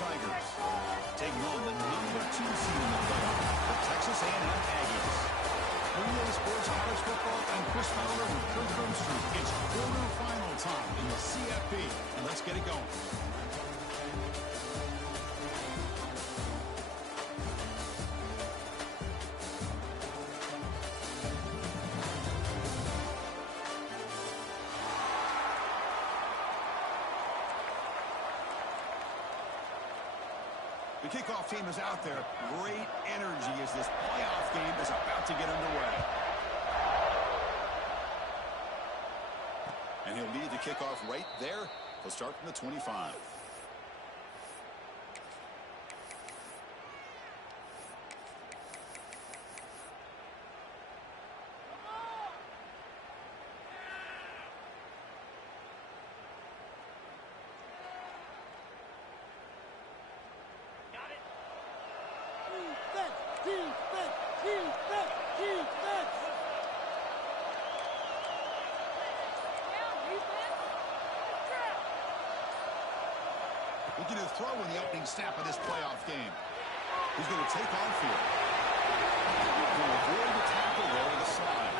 Tigers. Taking on the number 2 seed in the playoff, the Texas A&M Aggies. NBA Sports College Football and Chris Fowler and Kirk Herbstreit. It's quarterfinal time in the CFP, and let's get it going. The kickoff team is out there. Great energy as this playoff game is about to get underway. And he'll lead the kickoff right there. He'll start from the 25. Looking to throw in the opening snap of this playoff game. He's going to take on field. Going to avoid the tackle there to the side.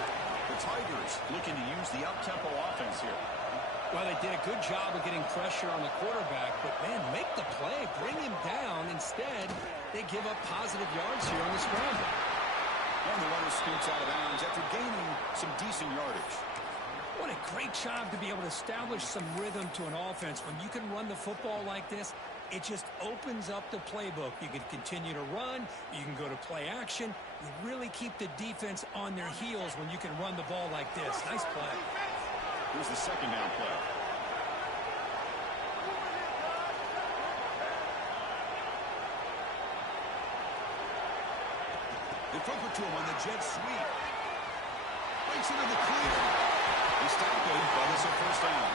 The Tigers looking to use the up-tempo offense here. Well, they did a good job of getting pressure on the quarterback, but, man, make the play. Bring him down. Instead, they give up positive yards here on the scramble. And the runner scoots out of bounds after gaining some decent yardage. What a great job to be able to establish some rhythm to an offense. When you can run the football like this, it just opens up the playbook. You can continue to run. You can go to play action. You really keep the defense on their heels when you can run the ball like this. Nice play. Here's the second down play. They flip it to him on the jet sweep. Breaks into the clear. They stop it, but it's a first down.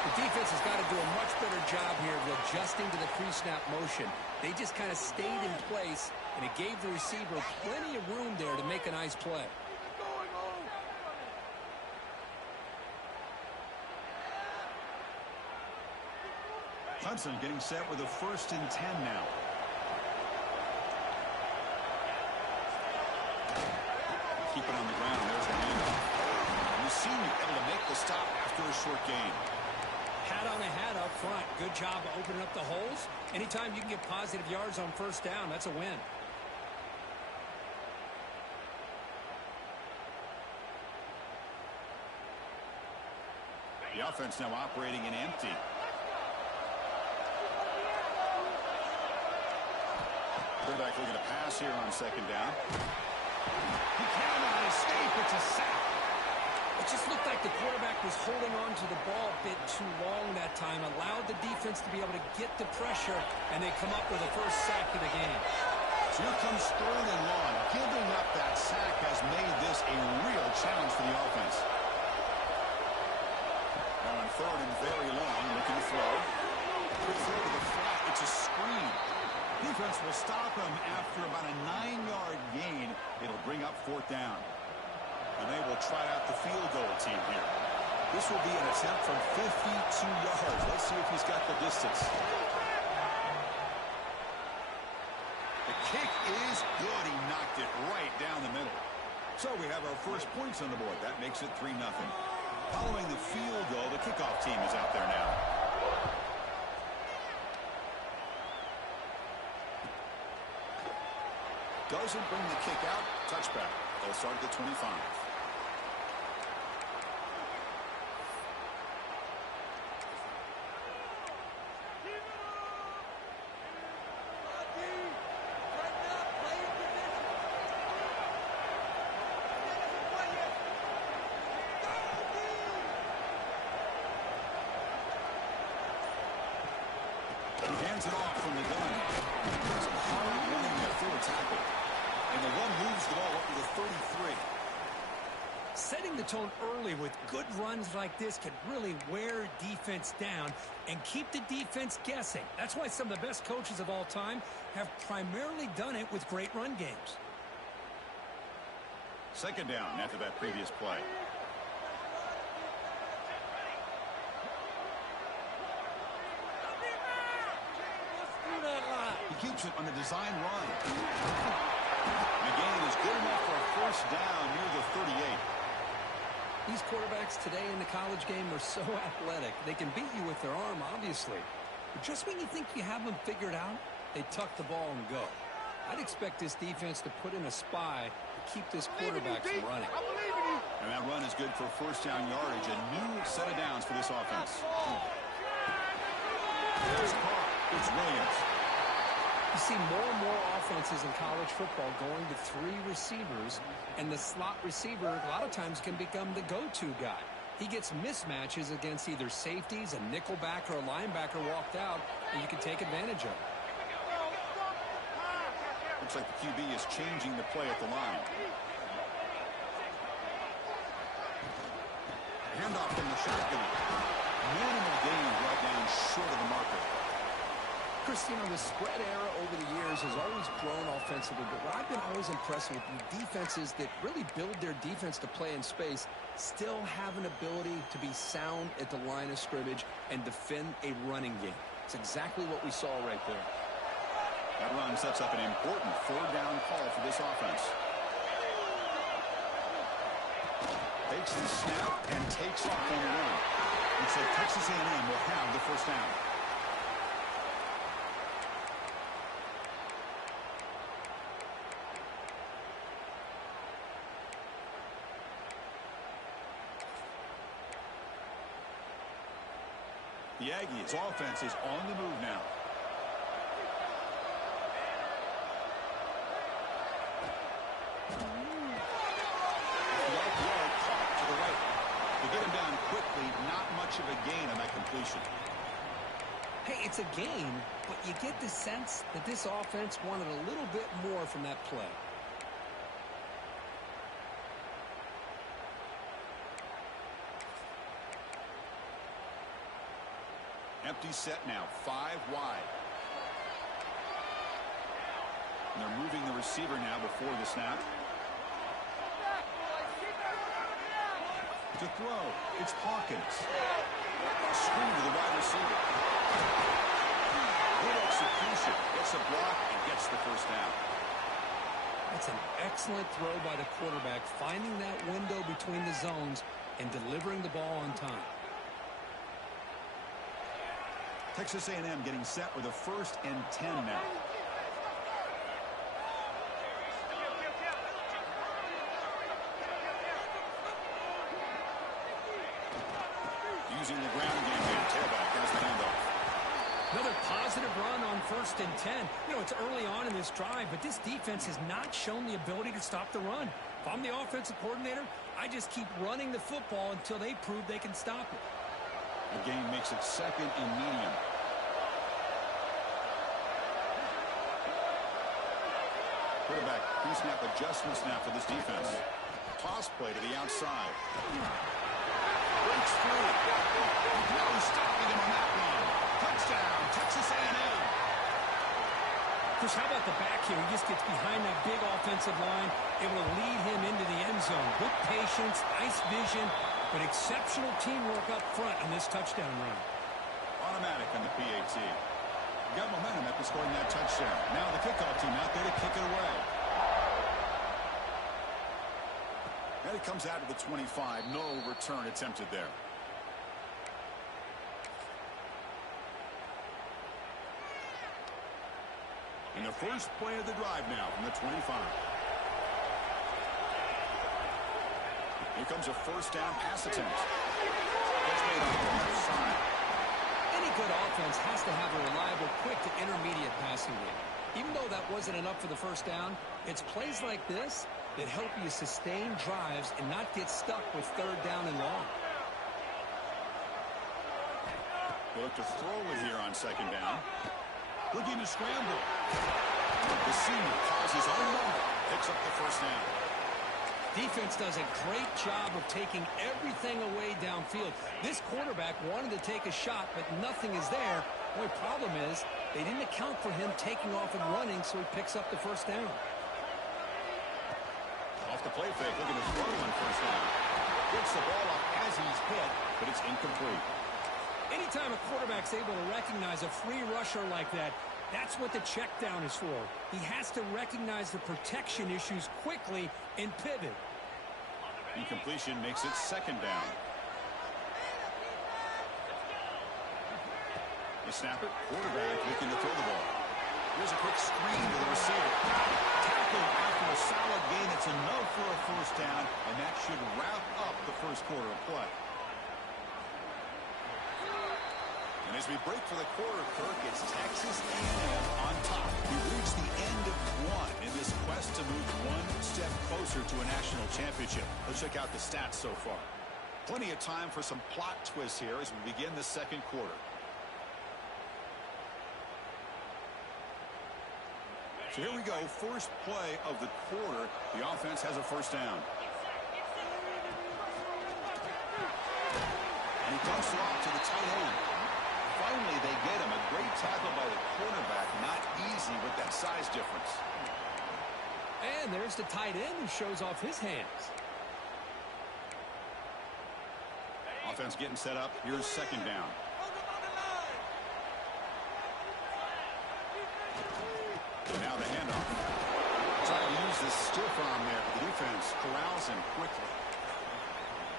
The defense has got to do a much better job here of adjusting to the pre-snap motion. They just kind of stayed in place, and it gave the receiver plenty of room there to make a nice play. Clemson getting set with a 1st and 10 now. Keep it on the ground. There's the handoff. Senior able to make the stop after a short gain. Hat on a hat up front. Good job of opening up the holes. Anytime you can get positive yards on first down, that's a win. The offense now operating in empty. Quarterback looking to pass here on second down. He cannot escape. It's a sack. It just looked like the quarterback was holding on to the ball a bit too long that time, allowed the defense to be able to get the pressure, and they come up with the first sack of the game. So here comes third and long. Giving up that sack has made this a real challenge for the offense. Now on third and very long, looking to throw. Quick throw to the flat. It's a screen. Defense will stop him after about a 9-yard gain. It'll bring up 4th down. And they will try out the field goal team here. This will be an attempt from 52 yards. Let's see if he's got the distance. The kick is good. He knocked it right down the middle. So we have our first points on the board. That makes it 3-0. Following the field goal, the kickoff team is out there now. Doesn't bring the kick out. Touchback. They'll start at the 25. He hands it off from the gun. It's a hard running there through a tackle. And the run moves the ball up to the 33. Setting the tone early with good runs like this can really wear defense down and keep the defense guessing. That's why some of the best coaches of all time have primarily done it with great run games. Second down after that previous play. interception on the design run. The gain is good enough for a first down near the 38. These quarterbacks today in the college game are so athletic. They can beat you with their arm, obviously. But just when you think you have them figured out, they tuck the ball and go. I'd expect this defense to put in a spy to keep this quarterback from running. And that run is good for first down yardage. A new set of downs for this offense. There's Carr. It's Williams. You see more and more offenses in college football going to 3 receivers, and the slot receiver a lot of times can become the go-to guy. He gets mismatches against either safeties, a nickelback, or a linebacker walked out, and you can take advantage of it. Looks like the QB is changing the play at the line. Handoff from the shotgun. Minimal gain brought down short of the marker. Christine, the spread era over the years has always grown offensively, but what I've been always impressed with defenses that really build their defense to play in space still have an ability to be sound at the line of scrimmage and defend a running game. It's exactly what we saw right there. That run sets up an important 4th-down call for this offense. Takes the snap and takes off on the run. And so Texas A&M will have the first down. The Aggies' offense is on the move now. To the right. They get him down quickly. Not much of a gain on that completion. Hey, it's a gain, but you get the sense that this offense wanted a little bit more from that play. Empty set now, 5 wide. And they're moving the receiver now before the snap. To throw, it's Hawkins. Screen to the wide receiver. Good execution. Gets a block and gets the first down. That's an excellent throw by the quarterback, finding that window between the zones and delivering the ball on time. Texas A&M getting set with a 1st and 10 now. Using the ground game here. Tailback has the handoff. Another positive run on 1st and 10. You know, it's early on in this drive, but this defense has not shown the ability to stop the run. If I'm the offensive coordinator, I just keep running the football until they prove they can stop it. The game makes it 2nd and medium. Quarterback pre-snap adjustments now for this defense. Toss play to the outside. Breaks through. No stopping him on that one. Touchdown, Texas A&M. Chris, how about the back here? He just gets behind that big offensive line, able to lead him into the end zone. Good patience, nice vision, but exceptional teamwork up front on this touchdown run. Automatic on the PAT. Got momentum after scoring that touchdown. Now the kickoff team out there to kick it away. And it comes out of the 25. No return attempted there. And the first play of the drive now from the 25. Here comes a 1st down pass attempt. That's made on the left side. Any good offense has to have a reliable, quick to intermediate passing game. Even though that wasn't enough for the first down, it's plays like this that help you sustain drives and not get stuck with 3rd down and long. They look to throw it here on 2nd down. Looking to scramble. The senior calls his own number. Picks up the first down. Defense does a great job of taking everything away downfield. This quarterback wanted to take a shot, but nothing is there. The only problem is they didn't account for him taking off and running, so he picks up the first down. Off the play fake, looking to throw on 1st down. Gets the ball off as he's hit, but it's incomplete. Anytime a quarterback's able to recognize a free rusher like that, That's what the check down is for. He has to recognize the protection issues quickly and pivot. Incompletion makes it second down. They snap it. Quarterback looking to throw the ball. Here's a quick screen to the receiver. Tackle after a solid gain. It's enough for a first down, and that should wrap up the first quarter of play. And as we break for the quarter, Kirk, it's Texas A&M on top. We've reached the end of one in this quest to move one step closer to a national championship. Let's check out the stats so far. Plenty of time for some plot twists here as we begin the second quarter. So here we go, first play of the quarter. The offense has a first down. And he dumps it off to the tight end. Finally, they get him. A great tackle by the quarterback. Not easy with that size difference. And there's the tight end who shows off his hands. Offense getting set up. Here's second down. Now the handoff. Trying to use this stiff arm there, but the defense corrals him quickly.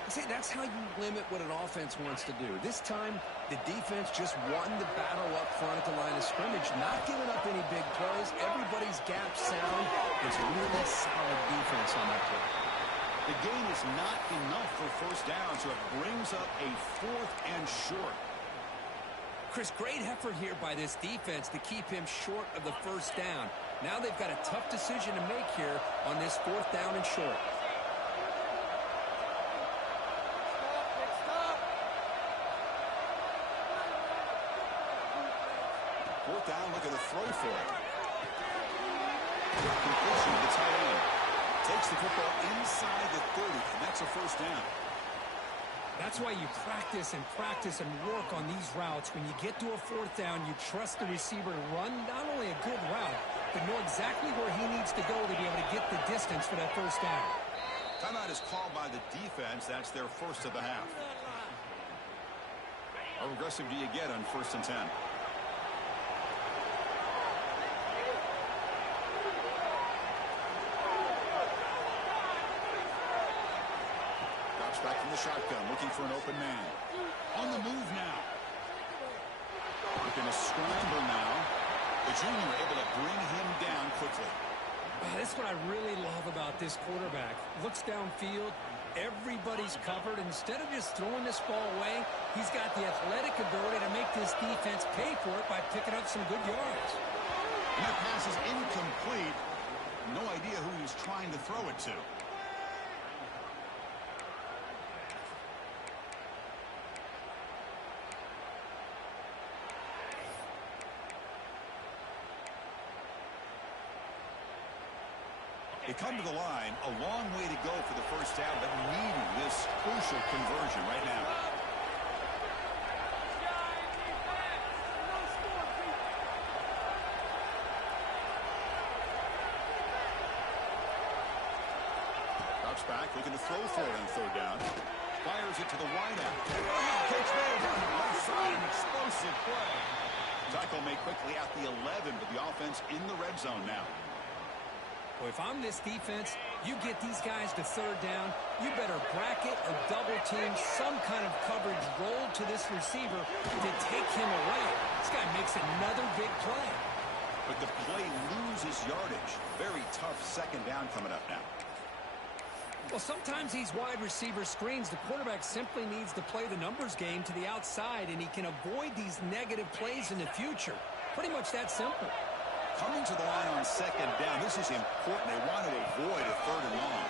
See, that's how you limit what an offense wants to do. This time, the defense just won the battle up front at the line of scrimmage, not giving up any big plays. Everybody's gap sound. It's really solid defense on that play. The gain is not enough for first down, so it brings up a fourth and short. Chris, great effort here by this defense to keep him short of the first down. Now they've got a tough decision to make here on this fourth down and short. Fourth down, look at the throw for it. Completion to the tight end. Takes the football inside the 30, and that's a first down. That's why you practice and work on these routes. When you get to a fourth down, you trust the receiver to run not only a good route, but know exactly where he needs to go to be able to get the distance for that first down. Timeout is called by the defense. That's their first of the half. How aggressive do you get on 1st and 10? Back from the shotgun, looking for an open man. On the move now. Looking to scramble now. The junior able to bring him down quickly. That's what I really love about this quarterback. Looks downfield. Everybody's covered. Instead of just throwing this ball away, he's got the athletic ability to make this defense pay for it by picking up some good yards. And that pass is incomplete. No idea who he was trying to throw it to. They come to the line, a long way to go for the first down, but needing this crucial conversion right now. Drops back, looking to throw for it on third down. Fires it to the wideout. Catch made on the left side, an explosive play. Tackle made quickly at the 11, but the offense in the red zone now. Well, if I'm this defense, you get these guys to third down, you better bracket or double team some kind of coverage roll to this receiver to take him away. This guy makes another big play. But the play loses yardage. Very tough second down coming up now. Well, sometimes these wide receiver screens, the quarterback simply needs to play the numbers game to the outside, and he can avoid these negative plays in the future. Pretty much that simple. Coming to the line on second down, this is important. They want to avoid a third and long.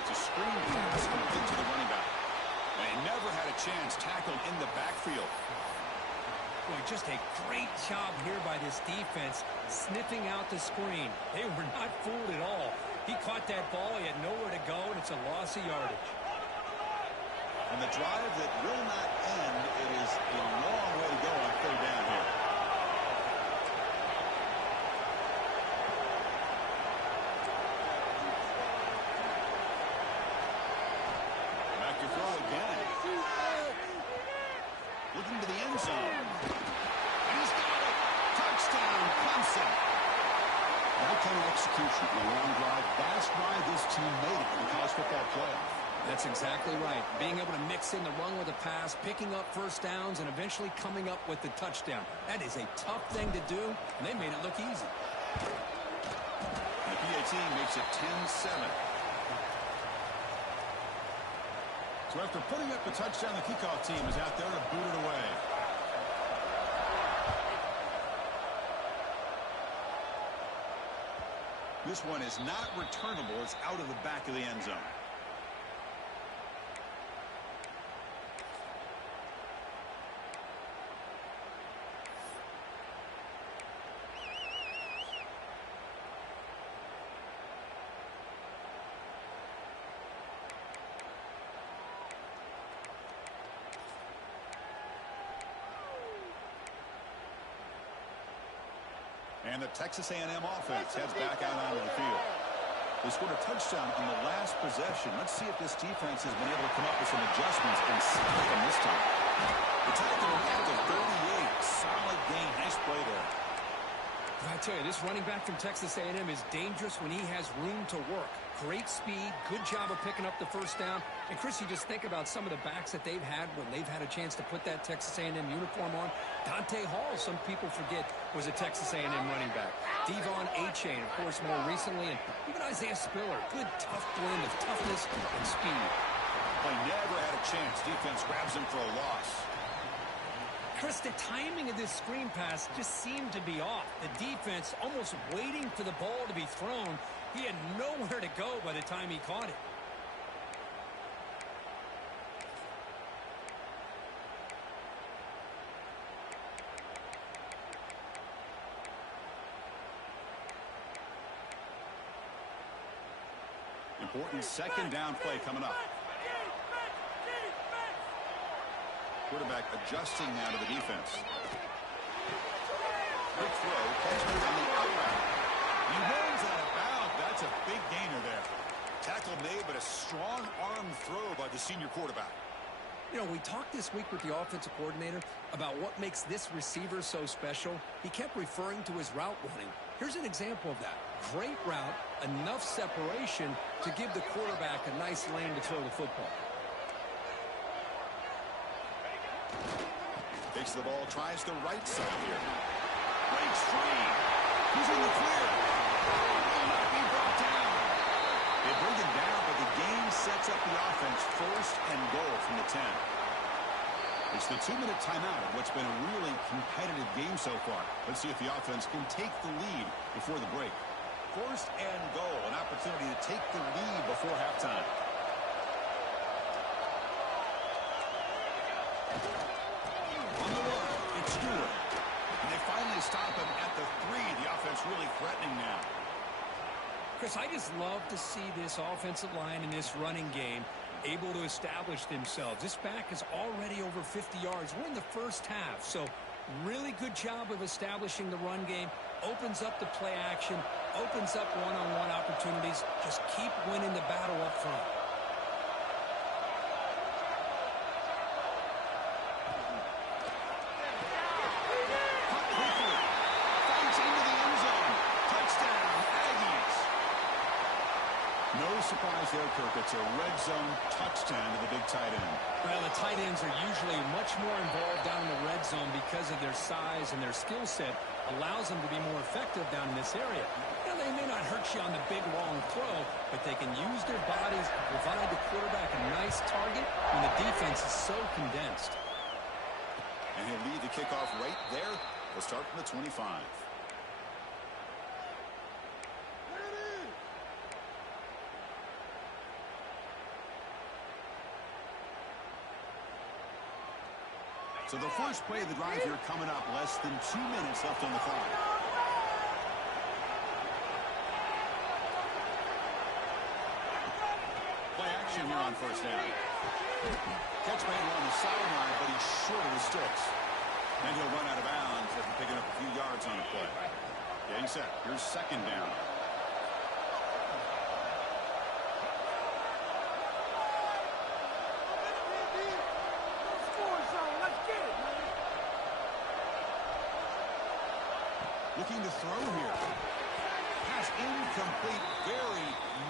It's a screen pass complete to the running back. And he never had a chance tackled in the backfield. Boy, just a great job here by this defense, sniffing out the screen. They were not fooled at all. He caught that ball, he had nowhere to go, and it's a loss of yardage. And the drive that will not end, it is a long way to go on third down here. Back to throw again. Looking to the end zone. And he's got it. execution on a long drive. That's why this team made it in the college football playoff. That's exactly right. Being able to mix in the run with a pass, picking up first downs, and eventually coming up with the touchdown. That is a tough thing to do, and they made it look easy. And the PAT makes it 10-7. So after putting up the touchdown, the kickoff team is out there to boot it away. This one is not returnable. It's out of the back of the end zone. And the Texas A&M offense heads back out onto the field. They scored a touchdown on the last possession. Let's see if this defense has been able to come up with some adjustments and stop them this time. The tackle at the 38. Solid gain. Nice play there. I tell you, this running back from Texas A&M is dangerous when he has room to work. Great speed, good job of picking up the first down. And, Chris, you just think about some of the backs that they've had when they've had a chance to put that Texas A&M uniform on. Dante Hall, some people forget, was a Texas A&M running back. Devon Achane, of course, more recently. And even Isaiah Spiller, good, tough blend of toughness and speed. They never had a chance. Defense grabs him for a loss. Chris, the timing of this screen pass just seemed to be off. The defense almost waiting for the ball to be thrown. He had nowhere to go by the time he caught it. Important second down play coming up. Quarterback adjusting now to the defense. Quick throw, catch made on the outright. He rolls out of bounds. That's a big gainer there. Tackle made, but a strong arm throw by the senior quarterback. You know, we talked this week with the offensive coordinator about what makes this receiver so special. He kept referring to his route running. Here's an example of that. Great route, enough separation to give the quarterback a nice lane to throw the football. Takes the ball, tries the right side here. Breaks free. He's in the clear. Will not be brought down. They bring him down, but the game sets up the offense first and goal from the 10. It's the 2-minute timeout of what's been a really competitive game so far. Let's see if the offense can take the lead before the break. First and goal, an opportunity to take the lead before halftime. On the run, it's Stewart. And they finally stop him at the 3. The offense really threatening now. Chris, I just love to see this offensive line in this running game able to establish themselves. This back is already over 50 yards. We're in the first half, so really good job of establishing the run game. Opens up the play action, opens up one-on-one opportunities. Just keep winning the battle up front. Surprise there, Kirk. It's a red zone touchdown to the big tight end. Well, the tight ends are usually much more involved down in the red zone because of their size and their skill set allows them to be more effective down in this area. Now, they may not hurt you on the big, long throw, but they can use their bodies to provide the quarterback a nice target when the defense is so condensed. And he'll lead the kickoff right there. We'll start from the 25. So the first play of the drive here coming up, less than 2 minutes left on the clock. Play action here on first down. Catch made on the sideline, but he's short of the sticks. And he'll run out of bounds after picking up a few yards on the play. Getting set. Here's second down. Looking to throw here. Pass incomplete, very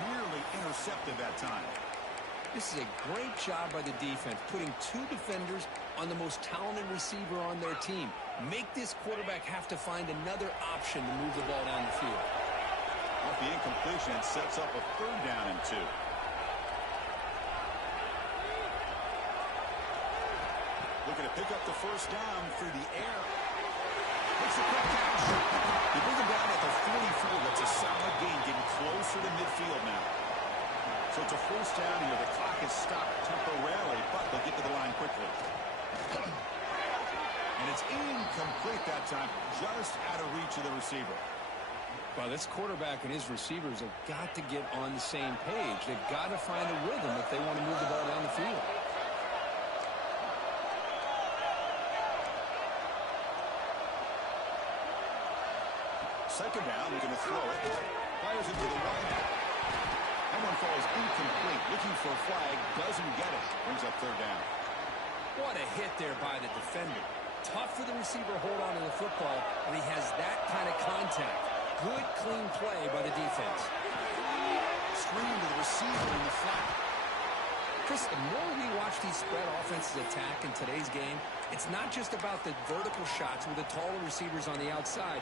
nearly intercepted that time. This is a great job by the defense, putting two defenders on the most talented receiver on their team. Make this quarterback have to find another option to move the ball down the field. Off the incompletion, sets up a 3rd down and 2. Looking to pick up the 1st down through the air. Takes a quick catch. They bring him down at the 44. That's a solid gain, getting closer to midfield now. So it's a 1st down here. The clock is stopped temporarily, but they'll get to the line quickly. And it's incomplete that time, just out of reach of the receiver. Well, this quarterback and his receivers have got to get on the same page. They've got to find a rhythm if they want to move the ball down the field. Second down, they're going to throw it. Fires it to the right. That one falls incomplete. Looking for a flag, doesn't get it. Brings up 3rd down. What a hit there by the defender. Tough for the receiver to hold on to the football when he has that kind of contact. Good, clean play by the defense. Screen to the receiver in the flat. Chris, the more we watch these spread offenses attack in today's game, it's not just about the vertical shots with the taller receivers on the outside.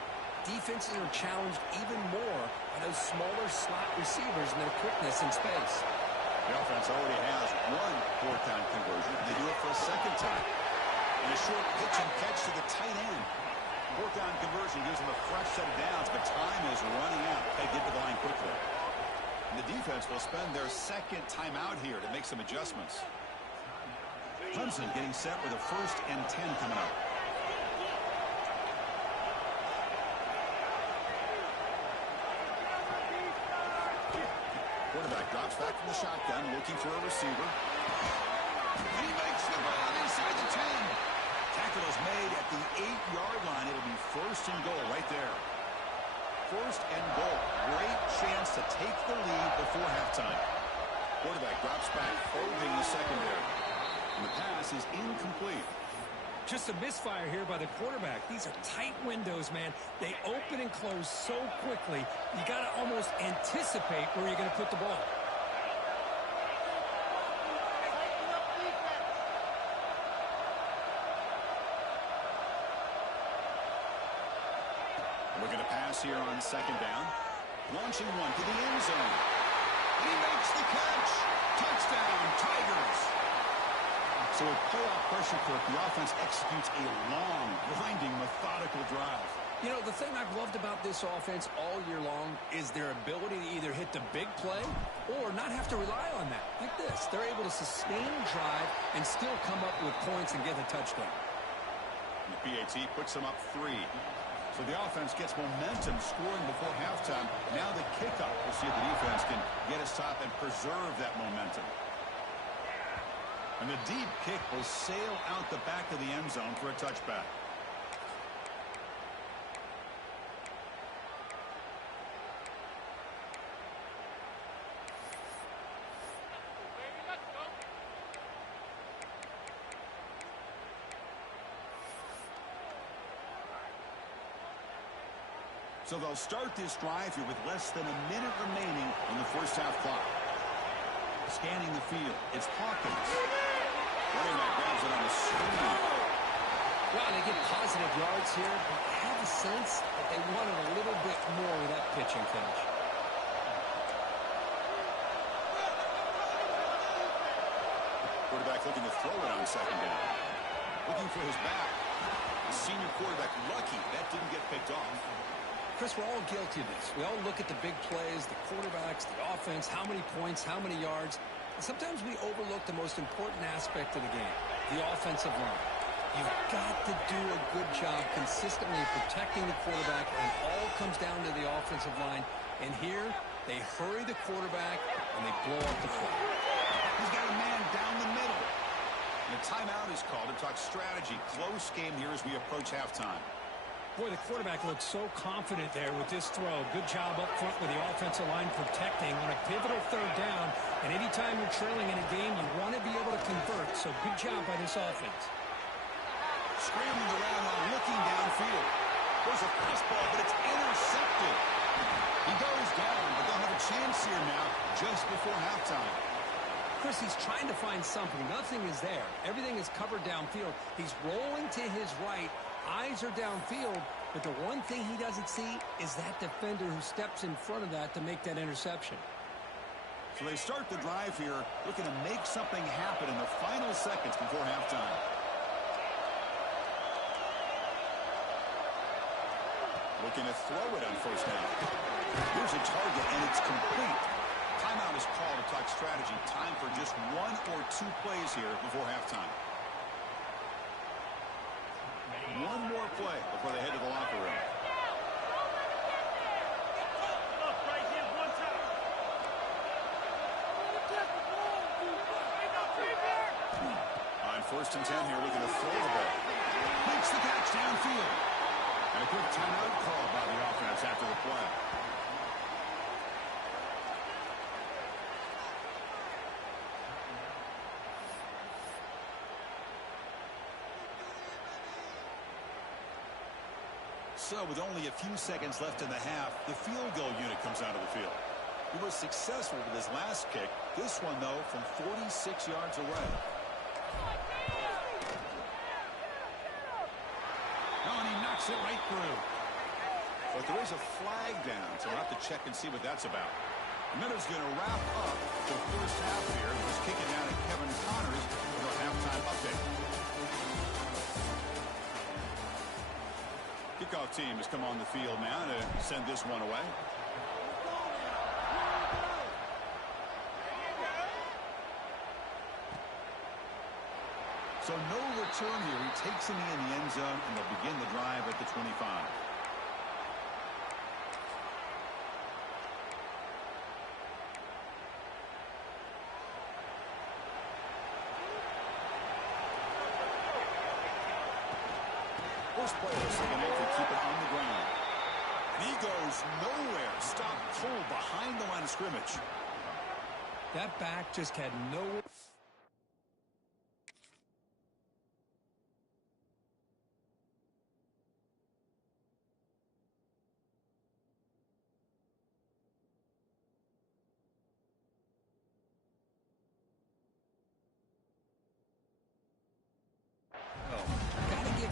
Defenses are challenged even more by those smaller slot receivers and their quickness in space. The offense already has one 4th down conversion. They do it for a 2nd time. And a short pitch and catch to the tight end. 4th down conversion gives them a fresh set of downs, but time is running out. They get to the line quickly. And the defense will spend their 2nd timeout here to make some adjustments. Clemson getting set with a 1st and 10 coming up. Quarterback drops back from the shotgun, looking for a receiver. And he makes the run inside the 10. Tackle is made at the 8-yard line. It'll be 1st and goal right there. 1st and goal. Great chance to take the lead before halftime. Quarterback drops back, holding the secondary. And the pass is incomplete. Just a misfire here by the quarterback. These are tight windows, man. They open and close so quickly, you got to almost anticipate where you're going to put the ball. We're going to pass here on 2nd down. Launching one to the end zone. He makes the catch. Touchdown, Tigers. So with playoff pressure, Kirk, the offense executes a long, grinding, methodical drive. You know, the thing I've loved about this offense all year long is their ability to either hit the big play or not have to rely on that. Like this. They're able to sustain drive and still come up with points and get a touchdown. And the PAT puts them up 3. So the offense gets momentum scoring before halftime. Now the kickoff. We'll see if the defense can get a stop and preserve that momentum. And the deep kick will sail out the back of the end zone for a touchback. So they'll start this drive here with less than a minute remaining on the 1st half clock. Scanning the field, it's Hawkins. Running back grabs it on the screen. Well, they get positive yards here, but I have a sense that they wanted a little bit more of that pitching catch. Quarterback looking to throw it on 2nd down. Looking for his back. The senior quarterback lucky that didn't get picked off. Chris, we're all guilty of this. We all look at the big plays, the quarterbacks, the offense, how many points, how many yards. And sometimes we overlook the most important aspect of the game, the offensive line. You've got to do a good job consistently protecting the quarterback, and it all comes down to the offensive line. And here, they hurry the quarterback, and they blow up the play. He's got a man down the middle. And a timeout is called to talk strategy. Close game here as we approach halftime. Boy, the quarterback looks so confident there with this throw. Good job up front with the offensive line protecting on a pivotal 3rd down. And anytime you're trailing in a game, you want to be able to convert. So good job by this offense. Scrambling around while looking downfield. There's a fastball, but it's intercepted. He goes notice he's trying to find something. Nothing is there. Everything is covered downfield. He's rolling to his right. Eyes are downfield. But the one thing he doesn't see is that defender who steps in front of that to make that interception. So they start the drive here, looking to make something happen in the final seconds before halftime. Looking to throw it on first down. Here's a target, and it's complete. Timeout is called to talk strategy. Time for just 1 or 2 plays here before halftime. One more play before they head to the locker room. On 1st and 10 here, looking to throw the ball. Makes the catch downfield. And a quick timeout call by the offense after the play. So with only a few seconds left in the half, the field goal unit comes out of the field. He was successful with his last kick. This one, though, from 46 yards away. Oh, and he knocks it right through. But there is a flag down, so we'll have to check and see what that's about. Miller's going to wrap up the first half here. Just kicking down at Kevin Connors with our halftime update. Kickoff team has come on the field now to send this one away. So no return here. He takes him in the end zone, and they'll begin the drive at the 25. First play of the second half, they keep it on the ground. And he goes nowhere. Stop cold behind the line of scrimmage. That back just had no...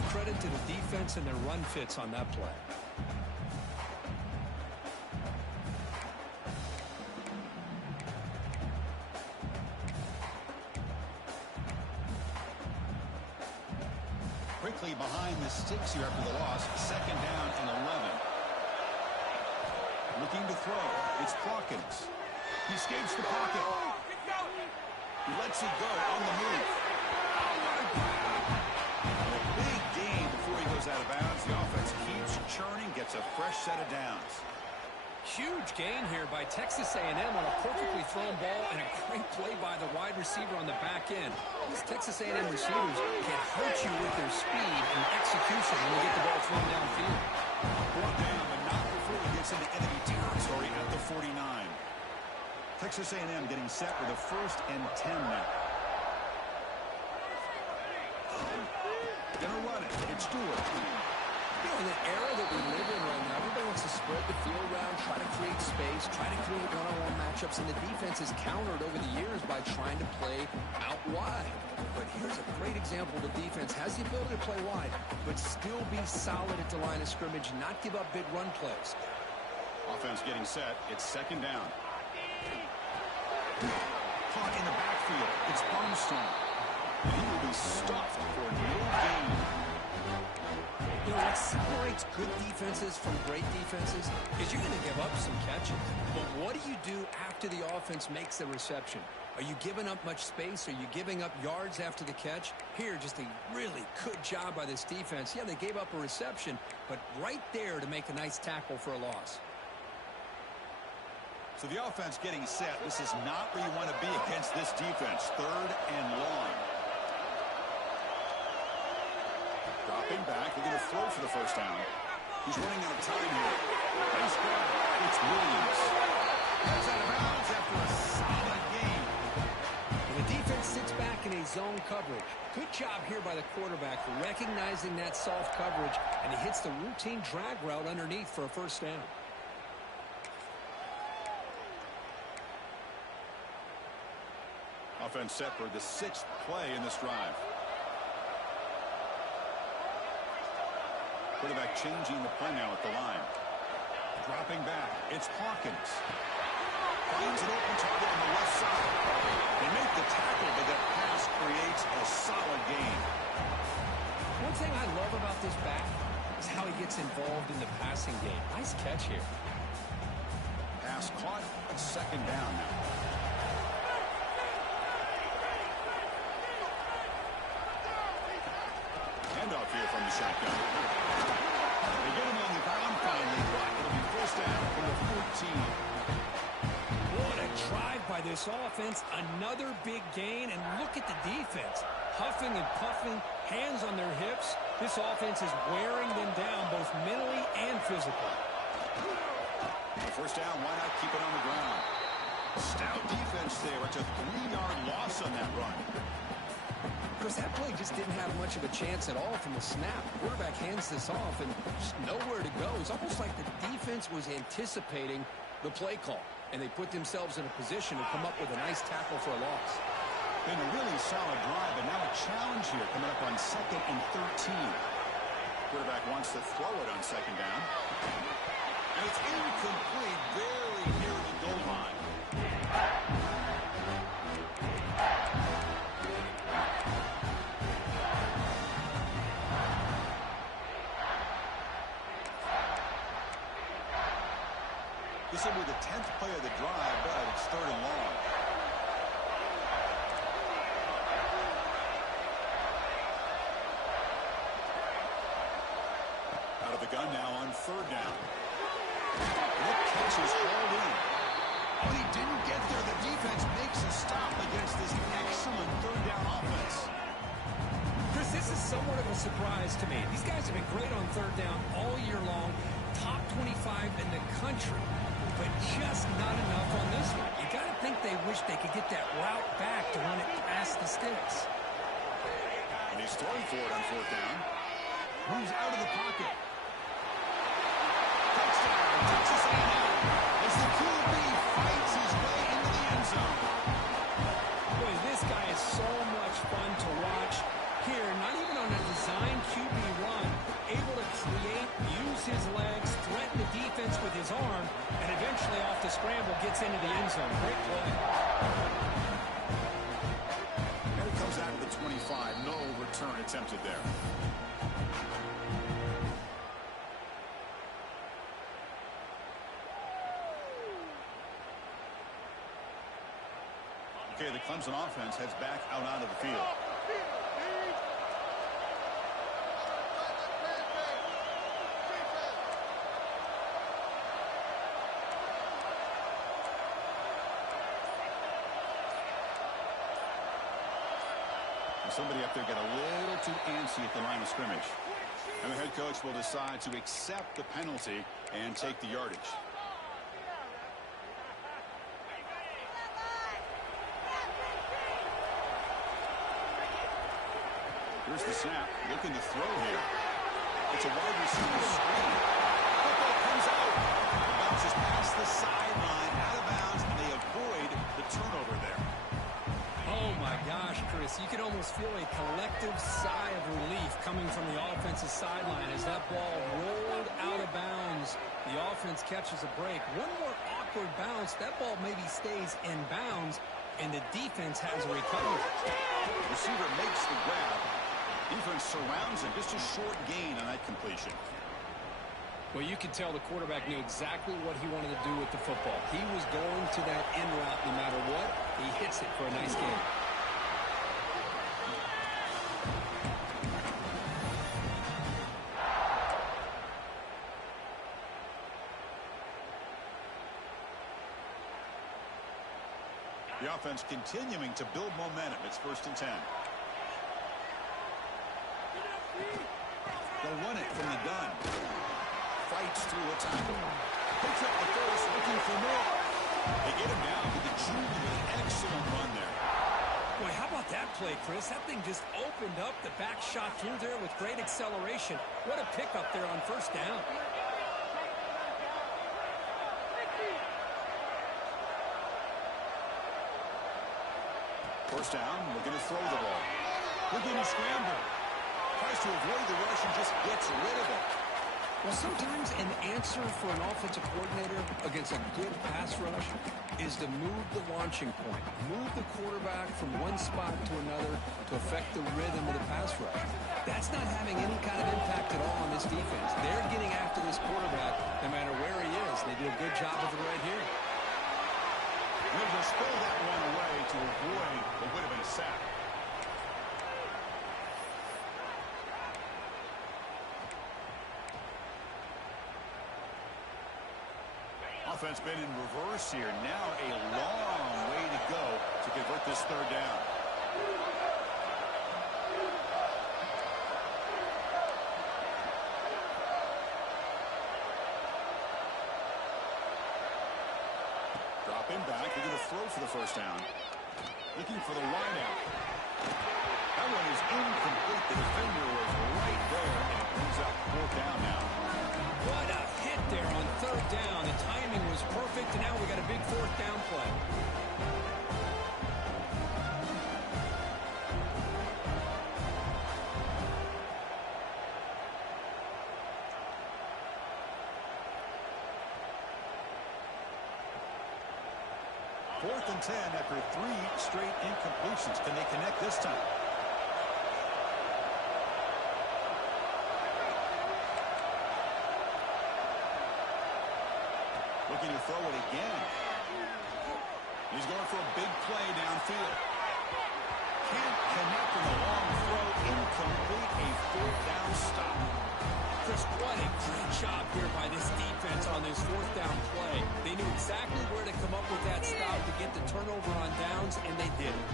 Credit to the defense and their run fits on that play. Quickly behind the sticks here after the loss. 2nd down and 11. Looking to throw. It's Hawkins. He escapes the pocket. He lets it go on the move. Out of bounds. The offense keeps churning, gets a fresh set of downs. Huge gain here by Texas A&M on a perfectly thrown ball and a great play by the wide receiver on the back end. These Texas A&M receivers can hurt you with their speed and execution when they get the ball thrown downfield. Brought down, but not before he gets into enemy territory at the 49. Texas A&M getting set with a 1st and 10 now. Gonna run it. It's Stewart. You know, in the era that we live in right now, everybody wants to spread the field around, try to create space, try to create one-on-one matchups, and the defense is countered over the years by trying to play out wide. But here's a great example. The defense has the ability to play wide, but still be solid at the line of scrimmage, not give up big run plays. Offense getting set. It's 2nd down. Caught in the backfield. It's Armstrong. He will be stuffed for no gain. You know, what separates good defenses from great defenses is you're going to give up some catches. But what do you do after the offense makes the reception? Are you giving up much space? Are you giving up yards after the catch? Here, just a really good job by this defense. Yeah, they gave up a reception, but right there to make a nice tackle for a loss. So the offense getting set. This is not where you want to be against this defense. 3rd and long. Dropping back, looking to throw for the 1st down. He's running out of time here. Nice grab. It's Williams. That's out of bounds after a solid game. The defense sits back in a zone coverage. Good job here by the quarterback recognizing that soft coverage, and he hits the routine drag route underneath for a 1st down. Offense set for the 6th play in this drive. Quarterback changing the play now at the line. Dropping back. It's Hawkins. Finds an open target on the left side. They make the tackle, but that pass creates a solid gain. One thing I love about this back is how he gets involved in the passing game. Nice catch here. Pass caught, 2nd down now. Handoff here from the shotgun. They get him on the ground finally, but it'll be 1st down from the 14. What a drive by this offense. Another big gain, and look at the defense. Huffing and puffing, hands on their hips. This offense is wearing them down both mentally and physically. 1st down, why not keep it on the ground? Stout defense there. It's a 3-yard loss on that run. Chris, that play just didn't have much of a chance at all from the snap. Quarterback hands this off and just nowhere to go. It's almost like the defense was anticipating the play call, and they put themselves in a position to come up with a nice tackle for a loss. Been a really solid drive, but now a challenge here coming up on 2nd and 13. Quarterback wants to throw it on 2nd down. And it's incomplete, very near the goal line. This will be the 10th play of the drive, but it's 3rd and long. Out of the gun now on 3rd down. What catch is hauled in. But he didn't get there. The defense makes a stop against this excellent 3rd down offense. Chris, this is somewhat of a surprise to me. These guys have been great on 3rd down all year long. Top 25 in the country. But just not enough on this one. You got to think they wish they could get that route back to run it past the sticks. And he's throwing for it on 4th down. Moves out of the pocket. Touchdown, Texas A&M. As the QB fights his way into the end zone. Boy, this guy is so much fun to watch. Here, not even on a design QB run, able to create, use his legs, threaten the defense with his arm, and eventually off the scramble gets into the end zone. Great play. And it comes out of the 25. No return attempted there. Okay, the Clemson offense heads back out onto the field. Somebody up there got a little too antsy at the line of scrimmage. And the head coach will decide to accept the penalty and take the yardage. Here's the snap, looking to throw here. It's a wide receiver screen. Football comes out. Bounces past the sideline, out of bounds, and they avoid the turnover there. Oh, my gosh, Chris. You could almost feel a collective sigh of relief coming from the offensive sideline as that ball rolled out of bounds. The offense catches a break. One more awkward bounce. That ball maybe stays in bounds, and the defense has a recovery. Receiver makes the grab. Defense surrounds him. Just a short gain on that completion. Well, you could tell the quarterback knew exactly what he wanted to do with the football. He was going to that end route no matter what. He hits it for a nice gain. The offense continuing to build momentum. It's 1st and 10. They'll run it from the gun. Fights through a tackle. Picks up the first, looking for more. They get him down to the junior with an excellent run there. Boy, how about that play, Chris? That thing just opened up. The back shot through there with great acceleration. What a pickup there on 1st down. First down, looking to throw the ball. Looking to scramble. Tries to avoid the rush and just gets rid of it. Well, sometimes an answer for an offensive coordinator against a good pass rush is to move the launching point, move the quarterback from one spot to another to affect the rhythm of the pass rush. That's not having any kind of impact at all on this defense. They're getting after this quarterback no matter where he is. They do a good job of it right here. They'll just throw that one away to avoid what would have been a sack. Offense been in reverse here. Now a long way to go to convert this third down. Dropping back. They're going to throw for the first down. Looking for the wideout. That one is incomplete. The defender was right there, and it brings up fourth down now. What a hit there on third down. The timing was perfect, and now we got a big fourth down play. Fourth and 10 after 3 straight incompletions. Can they connect this time? Looking to throw it again. He's going for a big play downfield. Can't connect with a long throw. Incomplete. A fourth down stop. Chris, what a great job here by this defense on this fourth down play. They knew exactly where to come up with that stop to get the turnover on downs, and they did it.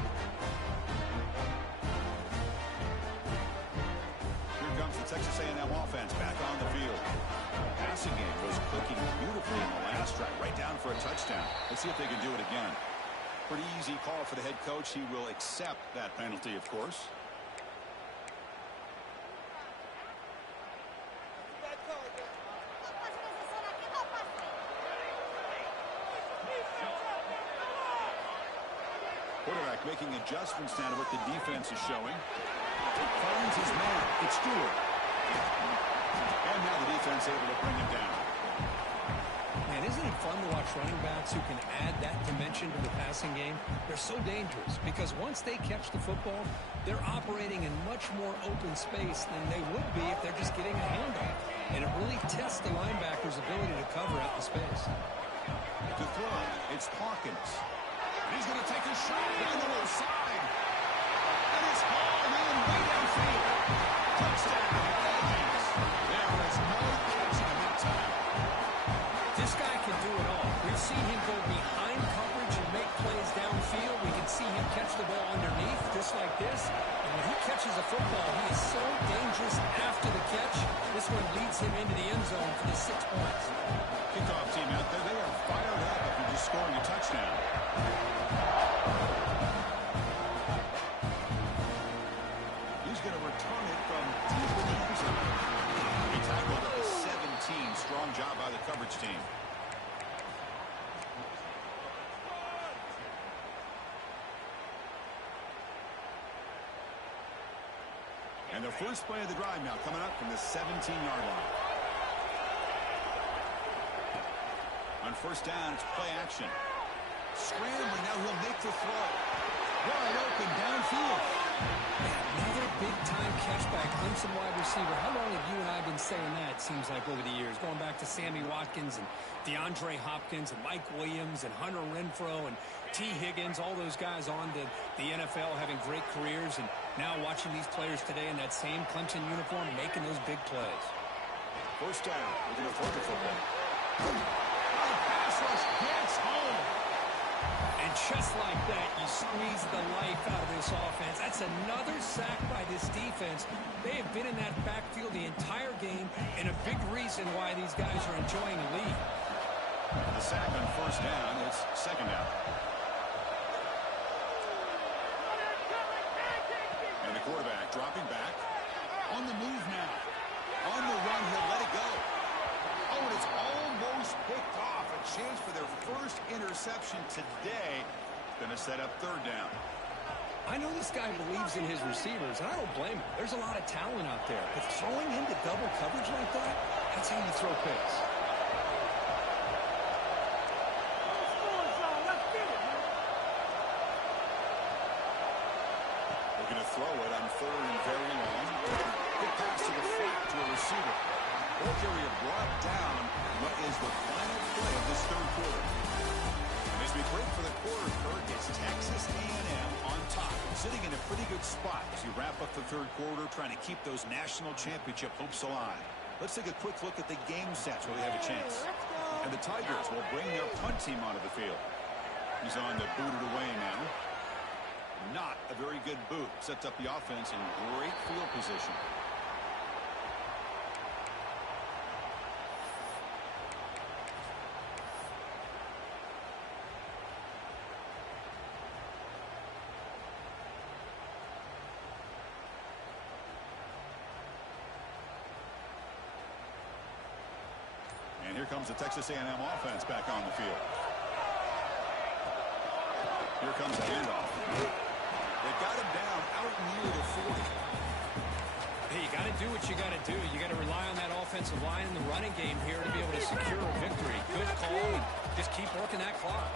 Here comes the Texas A&M offense back on the field. Passing game was clicking beautifully in the last drive, right down for a touchdown. Let's see if they can do it again. Pretty easy call for the head coach. He will accept that penalty, of course. Quarterback making adjustments now to what the defense is showing. Finds his man. It's Stewart. And now the defense able to bring him down. Man, isn't it fun to watch running backs who can add that dimension to the passing game? They're so dangerous because once they catch the football, they're operating in much more open space than they would be if they're just getting a handoff. And it really tests the linebacker's ability to cover out the space. To throw, it's Hawkins. He's going to take a shot down the low side. And it's hauled in way downfield. Touchdown, Vikings. There was no catching him that time. This guy can do it all. We've seen him go behind coverage and make plays downfield. We can see him catch the ball underneath, just like this. And when he catches a football, he is so dangerous after the catch. This one leads him into the end zone for the 6 points. Kickoff team out there, they are fired up after just scoring a touchdown. He's going to return it from deep in the end zone. He tackled at the 17. Strong job by the coverage team. And the first play of the drive now coming up from the 17-yard line. On first down, it's play action. Scrambling, now he'll make the throw. Wide open downfield. Another big-time catch by a Clemson wide receiver. How long have you and I been saying that, it seems like, over the years? Going back to Sammy Watkins and DeAndre Hopkins and Mike Williams and Hunter Renfrow and T. Higgins, all those guys on to the NFL having great careers, and now watching these players today in that same Clemson uniform making those big plays. First down, we're going to throw the football. The pass rush gets home. And just like that, you squeeze the life out of this offense. That's another sack by this defense. They have been in that backfield the entire game, and a big reason why these guys are enjoying the lead. The sack on first down, it's second down. And the quarterback dropping back. On the move now. On the run, he'll let it go. Oh, and it's almost picked off. A chance for their first interception today. Going to set up third down. I know this guy believes in his receivers, and I don't blame him. There's a lot of talent out there. But throwing into double coverage like that, that's how you throw picks. Looking to throw it on 3rd and very long. Good pass to the flat to a receiver. Ball carrier brought down what is the final play of this 3rd quarter. And as we break for the quarter, Kirk, it's Texas A&M on top, sitting in a pretty good spot as you wrap up the 3rd quarter, trying to keep those national championship hopes alive. Let's take a quick look at the game stats while we have a chance. And the Tigers will bring their punt team onto the field. He's on to boot it away now. Not a very good boot. Sets up the offense in great field position. And here comes the Texas A&M offense back on the field. Here comes the handoff. They've got him down out near the 40. Hey, you got to do what you got to do. You got to rely on that offensive line in the running game here to be able to secure a victory. Good call, and just keep working that clock.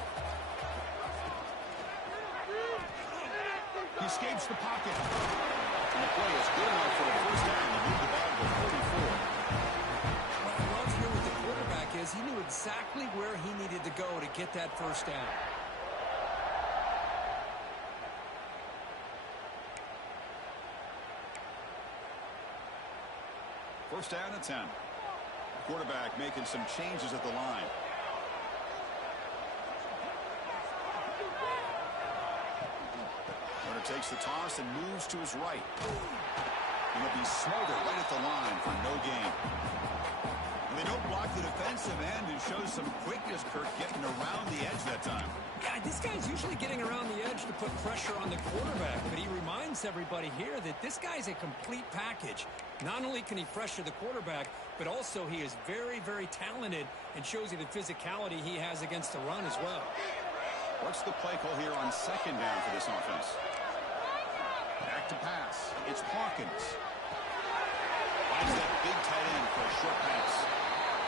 He escapes the pocket. And the play is good enough for a first down to move the ball to 44. What I love here with the quarterback is he knew exactly where he needed to go to get that first down. First down and 10. The quarterback making some changes at the line. Runner takes the toss and moves to his right. And he'll be smothered right at the line for no gain. And they don't block the defensive end and shows some quickness, Kirk, getting around the edge that time. Yeah, this guy's usually getting around the edge to put pressure on the quarterback, but he reminds everybody here that this guy's a complete package. Not only can he pressure the quarterback, but also he is very, very talented and shows you the physicality he has against the run as well. What's the play call here on 2nd down for this offense? Back to pass. It's Hawkins. Finds that big tight end for a short pass.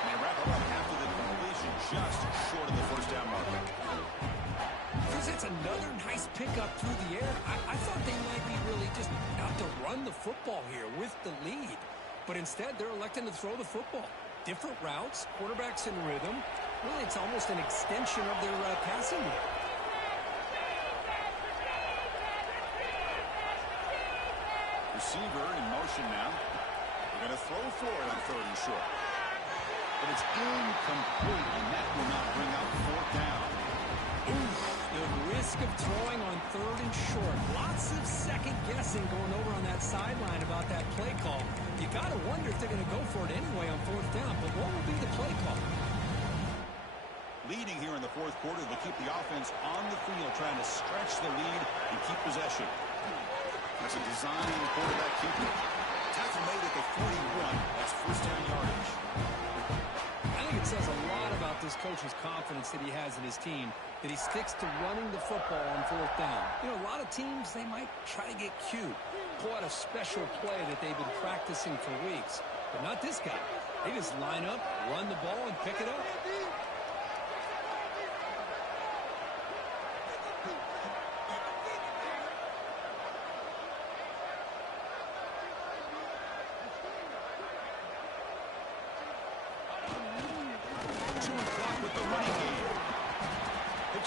And they wrap it up after the completion, just short of the first down marker. It's another nice pickup through the air. I thought they might be really just out to run the football here with the lead. But instead, they're electing to throw the football. Different routes, quarterbacks in rhythm. Really, it's almost an extension of their passing game. Receiver in motion now. They're going to throw for it on 3rd and short. But it's incomplete, and that will not bring up 4th down. The risk of throwing on 3rd and short. Lots of second guessing going over on that sideline about that play call. You got to wonder if they're going to go for it anyway on 4th down. But what will be the play call? Leading here in the 4th quarter, they keep the offense on the field, trying to stretch the lead and keep possession. That's a design quarterback keeper. Tackle made at the 41. That's first down yardage. I think it says a lot about this coach's confidence that he has in his team, that he sticks to running the football on 4th down. You know, a lot of teams, they might try to get cute, pull out a special play that they've been practicing for weeks. But not this guy. They just line up, run the ball, and pick it up.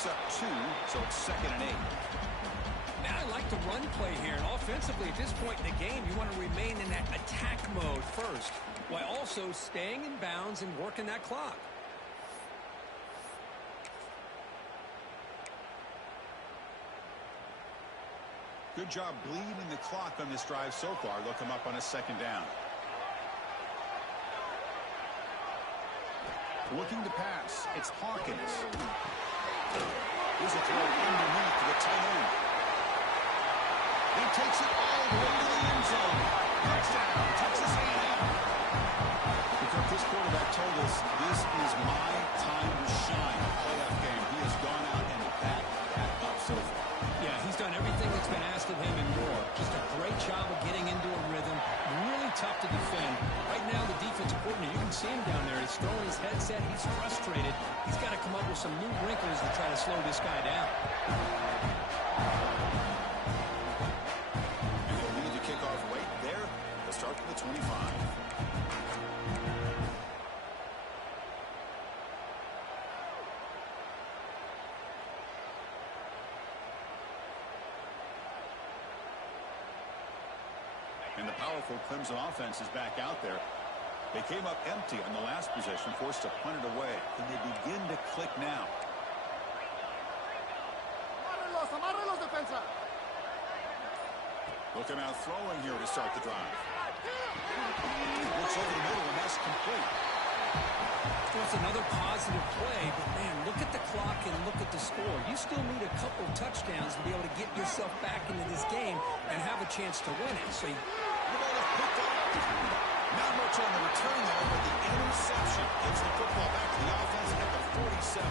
Up 2, so it's 2nd and 8. Now I like the run play here, and offensively at this point in the game, you want to remain in that attack mode first, while also staying in bounds and working that clock. Good job bleeding the clock on this drive so far. They'll come up on a 2nd down. Looking to pass. It's Hawkins. Here's a throw underneath to the tight end. He takes it all the way to the end zone. Touchdown, Texas A&M. Because this quarterback told us this is my time to shine. Playoff game. He has gone out and backed that up so far. Yeah, he's done everything that's been asked best of him and more. Just a great job of getting into a rhythm. Really tough to defend. Right now, the defensive coordinator, you can see him down there. He's throwing his headset. He's frustrated. He's got to come up with some new wrinkles to try to slow this guy down. And he'll lead the kickoff right there. They'll start from the 25. And the powerful Clemson offense is back out there. They came up empty on the last possession, forced to punt it away. Can they begin to click now? Looking out throwing here to start the drive. Looks over the middle, and that's complete. Well, it's another positive play, but, man, look at the clock and look at the score. You still need a couple touchdowns to be able to get yourself back into this game and have a chance to win it. So The ball is picked up. Not much on the return there, but the interception gives the football back to the offense at the 47.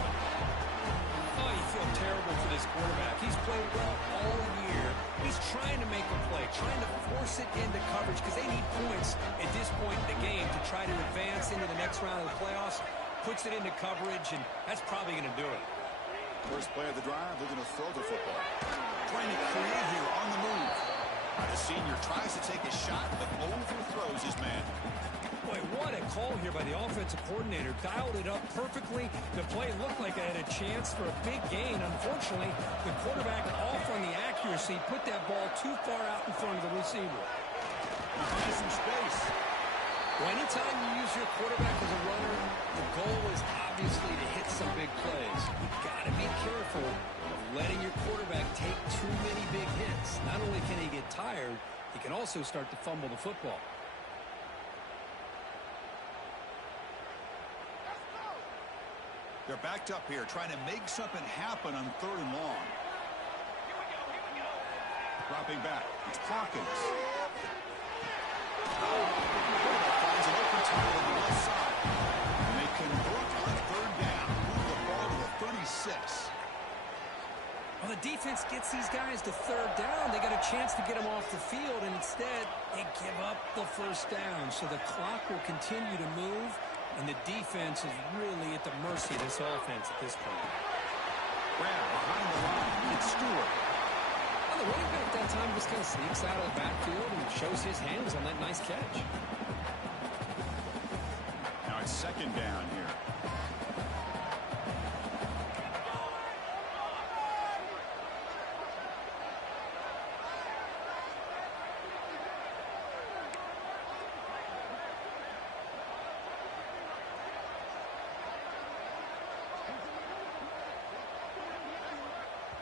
Oh, you feel terrible for this quarterback. He's played well all year. He's trying to make a play, trying to force it into coverage because they need points at this point in the game to try to advance into the next round of the playoffs. Puts it into coverage, and that's probably going to do it. First play of the drive, looking to throw the football. Trying to create here on the move. The senior tries to take a shot, but overthrows his man. Boy, what a call here by the offensive coordinator. Dialed it up perfectly. The play looked like it had a chance for a big gain. Unfortunately, the quarterback off on the accuracy, put that ball too far out in front of the receiver. He finds some space. Well, anytime you use your quarterback as a runner, the goal is obviously to hit some big plays. You've got to be careful of letting your quarterback take too many big hits. Not only can he get tired, he can also start to fumble the football. They're backed up here, trying to make something happen on 3rd and long. Dropping back. It's Hawkins. Finds an open target on the left side. And they convert on 3rd down. Move the ball to the 36. Well, the defense gets these guys to 3rd down. They got a chance to get them off the field, and instead they give up the 1st down. So the clock will continue to move, and the defense is really at the mercy of this offense at this point. Grab behind the line. It's Stewart. Well, the running back that time just kind of sneaks out of the backfield and shows his hands on that nice catch. Now it's 2nd down here.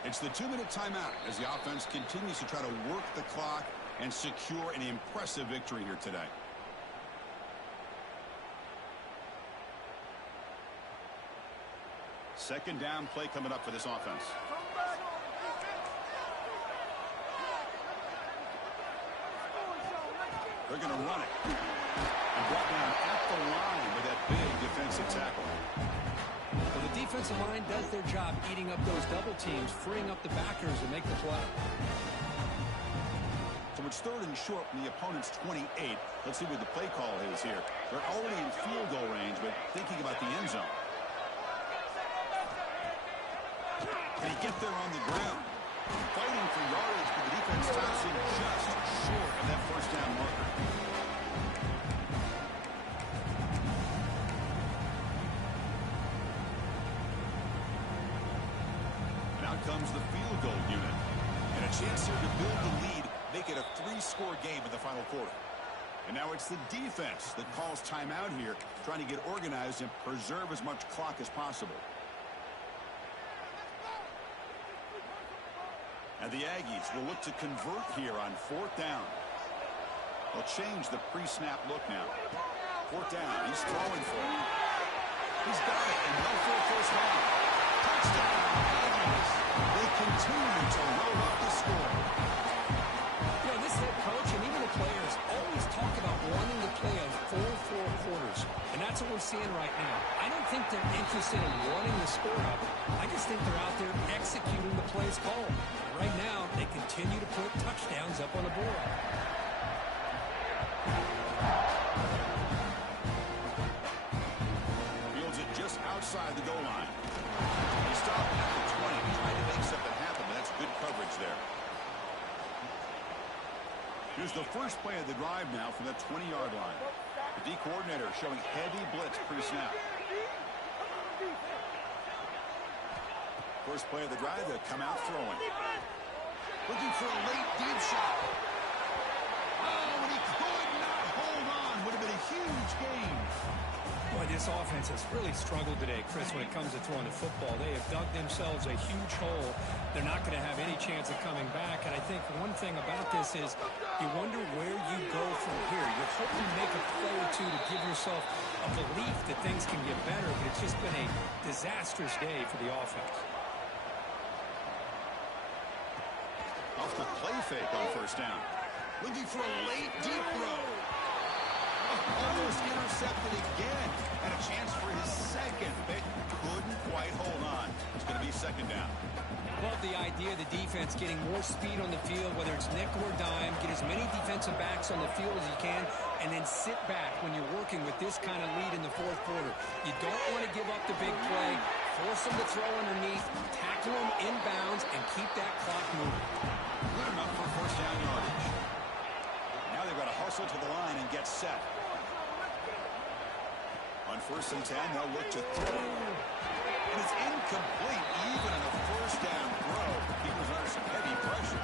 It's the 2-minute timeout as the offense continues to try to work the clock and secure an impressive victory here today. Second down play coming up for this offense. They're going to run it. And brought down at the line with that big defensive tackle. Well, the defensive line does their job eating up those double teams, freeing up the backers to make the play. So it's 3rd and short from the opponent's 28. Let's see what the play call is here. They're already in field goal range, but thinking about the end zone. Can he get there on the ground? Fighting for yardage, but the defense stops him just short of that 1st down marker. Comes the field goal unit. And a chance here to build the lead, make it a 3-score game in the final quarter. And now it's the defense that calls timeout here, trying to get organized and preserve as much clock as possible. And the Aggies will look to convert here on 4th down. They'll change the pre-snap look now. 4th down, he's throwing for it. He's got it, and no for a 1st down. Touchdown, Aggies. They continue to roll up the score. You know, this head coach and even the players always talk about wanting to play a full 4 quarters. And that's what we're seeing right now. I don't think they're interested in running the score up. I just think they're out there executing the plays called. Right now, they continue to put touchdowns up on the board. Fields it just outside the goal line. He stopped at the 20, trying to make something happen, but that's good coverage there. Here's the first play of the drive now from the 20-yard line. The D coordinator showing heavy blitz pre-snap. First play of the drive, they'll come out throwing. Looking for a late deep shot. Oh, and he could not hold on. Would have been a huge gain. Boy, this offense has really struggled today, Chris, when it comes to throwing the football. They have dug themselves a huge hole. They're not going to have any chance of coming back. And I think one thing about this is you wonder where you go from here. You're hoping to make a play or two to give yourself a belief that things can get better, but it's just been a disastrous day for the offense. Off the play fake on first down. Looking for a late deep throw. Almost intercepted again. And a chance for his second, but couldn't quite hold on. It's going to be second down. Love the idea of the defense getting more speed on the field, whether it's nickel or dime, get as many defensive backs on the field as you can, and then sit back when you're working with this kind of lead in the fourth quarter. You don't want to give up the big play, force them to throw underneath, tackle them inbounds, and keep that clock moving. Good enough for first down yardage. Now they've got to hustle to the line and get set. On first and 10, they'll look to throw. And it's incomplete, even on a first down throw. He was under some heavy pressure.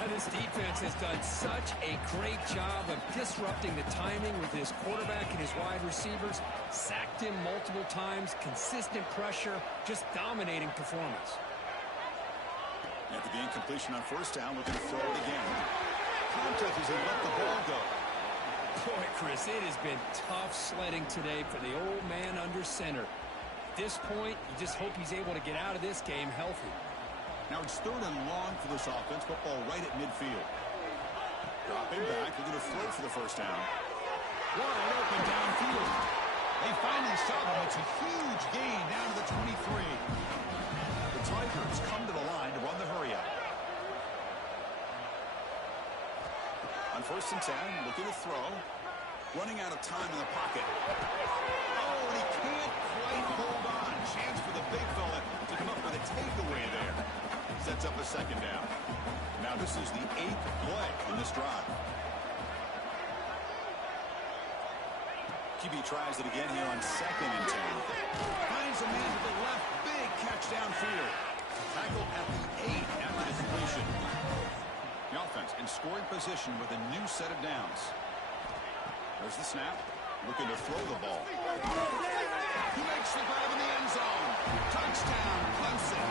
Now, this defense has done such a great job of disrupting the timing with his quarterback and his wide receivers. Sacked him multiple times, consistent pressure, just dominating performance. After the incompletion on first down, looking to throw it again. Contact as he let the ball go. Boy, Chris, it has been tough sledding today for the old man under center. At this point, you just hope he's able to get out of this game healthy. Now it's third and long for this offense. Football right at midfield. Dropping back, looking to throw for the first down. Wide open downfield. They finally stop him. It's a huge gain down to the 23. The Tigers come to the line to run the hurry up. On first and 10, looking to throw. Running out of time in the pocket. Oh, and he can't quite hold on. Chance for the big fella to come up with a takeaway there. Sets up a second down. Now this is the 8th play in this drive. QB tries it again here on second and 10. Finds a man to the left. Big catch downfield. Tackled at the 8 after the completion. The offense in scoring position with a new set of downs. There's the snap. Looking to throw the ball. He makes the grab in the end zone. Touchdown, Clemson.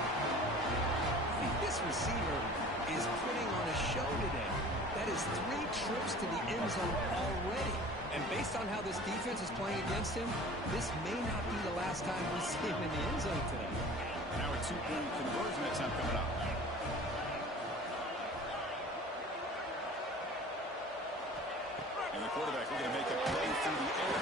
This receiver is putting on a show today. That is 3 trips to the end zone already. And based on how this defense is playing against him, this may not be the last time we see him in the end zone today. Now a 2-point conversion attempt coming up. And the quarterback looking to make a play through the air.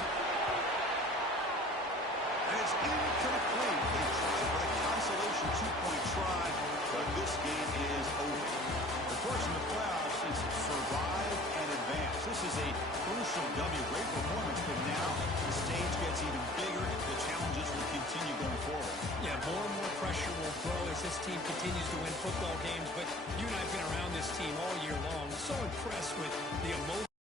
And it's incomplete. They try for the consolation 2-point try, but this game is over. The course in the playoffs is survive and advance. This is a crucial W. Great performance, but now the stage gets even bigger. The challenges will continue going forward. Yeah, more and more pressure will grow as this team continues to win football games, but you and I have been around this team all year long. So impressed with the emotion.